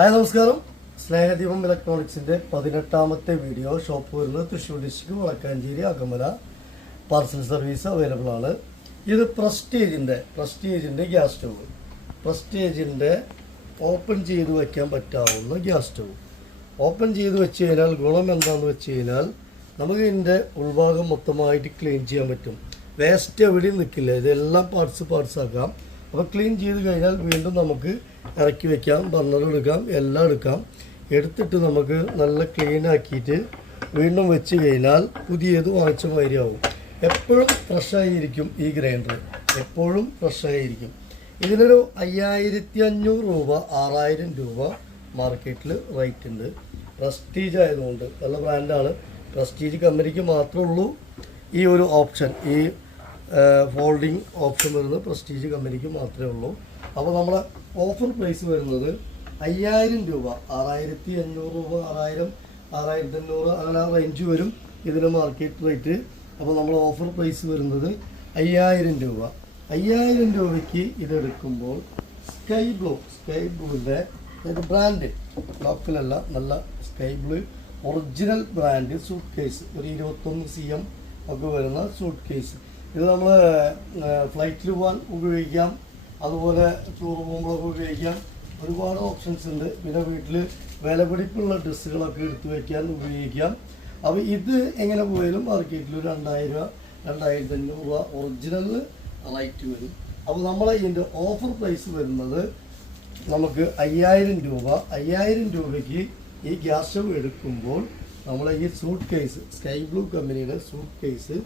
Hi നമസ്കാരം. സ്നേഹദീപം ഇലക്ട്രോണിക്സിന്റെ പതിനെട്ടാമത്തെ video. Shop വരുന്നത് Thrissur district Valakkanchery Akamala. Parcel service available ആണ്. ഇത് പ്രസ്റ്റേജിന്റെ പ്രസ്റ്റേജിന്റെ ഗ്യാസ് സ്റ്റവ്. പ്രസ്റ്റേജിന്റെ ഓപ്പൺ ചെയ്ത് വയ്ക്കാൻ പറ്റാവുന്ന ഗ്യാസ് സ്റ്റവ്. ഓപ്പൺ ചെയ്ത് വെച്ച് കഴിഞ്ഞാൽ ഗുണം എന്താണെന്ന് വെച്ച് കഴിഞ്ഞാൽ നമുക്ക് ഇതിന്റെ ഉൾഭാഗം മൊത്തമായിട്ട് ക്ലീൻ ചെയ്യാൻ പറ്റും. വേസ്റ്റ് എവിടെയും നിൽക്കില്ല ഇതെല്ലാം പാർട്സ് പാർട്സ് ആക്കാം. അപ്പോൾ ക്ലീൻ ചെയ്ത് കഴിഞ്ഞാൽ വീണ്ടും നമുക്ക് ഇറക്കി വെക്കാം ബർണർ എടുക്കാം എല്ലാം എടുക്കാം. എടുത്തിട്ട് നമുക്ക് നല്ല ക്ലീൻ ആക്കിയിട്ട് വീണ്ടും വെച്ച് കഴിഞ്ഞാൽ പുതിയത് വാങ്ങിച്ച മാതിരിയാവും എപ്പോഴും ഫ്രഷായിരിക്കും ഈ ഗ്രൈൻഡർ എപ്പോഴും ഫ്രഷായിരിക്കും ഇതിനൊരു അയ്യായിരത്തി അഞ്ഞൂറ് രൂപ ആറായിരം രൂപ മാർക്കറ്റിൽ റേറ്റ് ഉണ്ട്. പ്രസ്റ്റീജ് ആയതുകൊണ്ട് നല്ല ബ്രാൻഡാണ് പ്രസ്റ്റീജ് കമ്പനിക്ക് മാത്രമേ ഉള്ളൂ ഈ ഒരു ഓപ്ഷൻ ഈ ഫോൾഡിംഗ് ഓപ്ഷൻ വരുന്നത് പ്രസ്റ്റീജ് കമ്പനിക്ക് മാത്രമേ ഉള്ളൂ. അപ്പോൾ നമ്മൾ ഓഫർ പ്രൈസ് വരുന്നത് അയ്യായിരം രൂപ ആറായിരത്തി അഞ്ഞൂറ് രൂപ ആറായിരം ആറായിരത്തി അഞ്ഞൂറ് അങ്ങനെ ആ റേഞ്ച് വരും ഇതിന് മാർക്കറ്റ് റേറ്റ് അപ്പോൾ നമ്മൾ ഓഫർ പ്രൈസ് വരുന്നത് അയ്യായിരം രൂപ. അയ്യായിരം രൂപയ്ക്ക് ഇതെടുക്കുമ്പോൾ സ്കൈ ബ്ലൂ സ്കൈ ബ്ലൂവിന്റെ അതായത് ബ്രാൻഡ് ലോക്കലല്ല നല്ല sky blue original brand suitcase ഒരു ഇരുപത്തൊന്ന് സി എം ഒക്കെ വരുന്ന സൂട്ട് കേസ് ഇത് നമ്മൾ ഫ്ലൈറ്റിൽ പോകാൻ ഉപയോഗിക്കാം. അതുപോലെ ടൂർ പോകുമ്പോഴൊക്കെ ഉപയോഗിക്കാം. ഒരുപാട് ഓപ്ഷൻസ് ഉണ്ട്. പിന്നെ വീട്ടിൽ വിലപിടിപ്പുള്ള ഡ്രസ്സുകളൊക്കെ എടുത്തു വയ്ക്കാൻ ഉപയോഗിക്കാം. അപ്പോൾ ഇത് എങ്ങനെ പോയാലും മാർക്കറ്റിൽ രണ്ടായിരം രൂപ രണ്ടായിരത്തി അഞ്ഞൂറ് രൂപ ഒറിജിനൽ റേറ്റ് വരും. അപ്പോൾ നമ്മൾ ഇതിന്റെ ഓഫർ പ്രൈസ് വരുന്നത് നമുക്ക് അയ്യായിരം രൂപ. അയ്യായിരം രൂപയ്ക്ക് ഈ ഗ്യാസ് സ്റ്റവ് എടുക്കുമ്പോൾ നമ്മളെ ഈ സൂട്ട് കേസ് സ്കൈ ബ്ലൂ കമ്പനിയുടെ സൂട്ട് കേസ്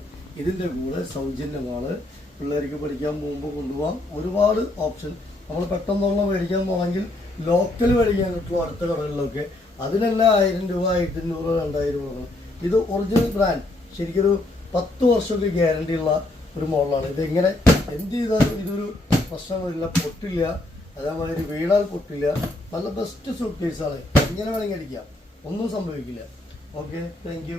ഇതിന്റെ കൂടെ സൗജന്യമാണ്. പിള്ളേർക്ക് പഠിക്കാൻ പോകുമ്പോൾ കൊണ്ടുപോകാം. ഒരുപാട് ഓപ്ഷൻ നമ്മൾ പെട്ടെന്നുള്ള മേടിക്കാൻ പോകണമെങ്കിൽ ലോക്കൽ മേടിക്കാൻ കിട്ടും അടുത്ത കടകളിലൊക്കെ അതിനെല്ലാം ആയിരം രൂപ അഞ്ഞൂറ് രണ്ടായിരം രൂപ ഇത് ഒറിജിനൽ ബ്രാൻഡ് ശരിക്കൊരു പത്ത് വർഷമൊക്കെ ഗ്യാരണ്ടി ഉള്ള ഒരു മോഡലാണ്. ഇതെങ്ങനെ എന്ത് ചെയ്താലും ഇതൊരു പ്രശ്നമില്ല പൊട്ടില്ല. അതേമാതിരി വീണാൽ പൊട്ടില്ല. നല്ല ബെസ്റ്റ് സൂട്ട് കേസാണ് ഇങ്ങനെ വേണമെങ്കിൽ അടിക്കാം. ഒന്നും സംഭവിക്കില്ല. Okay thank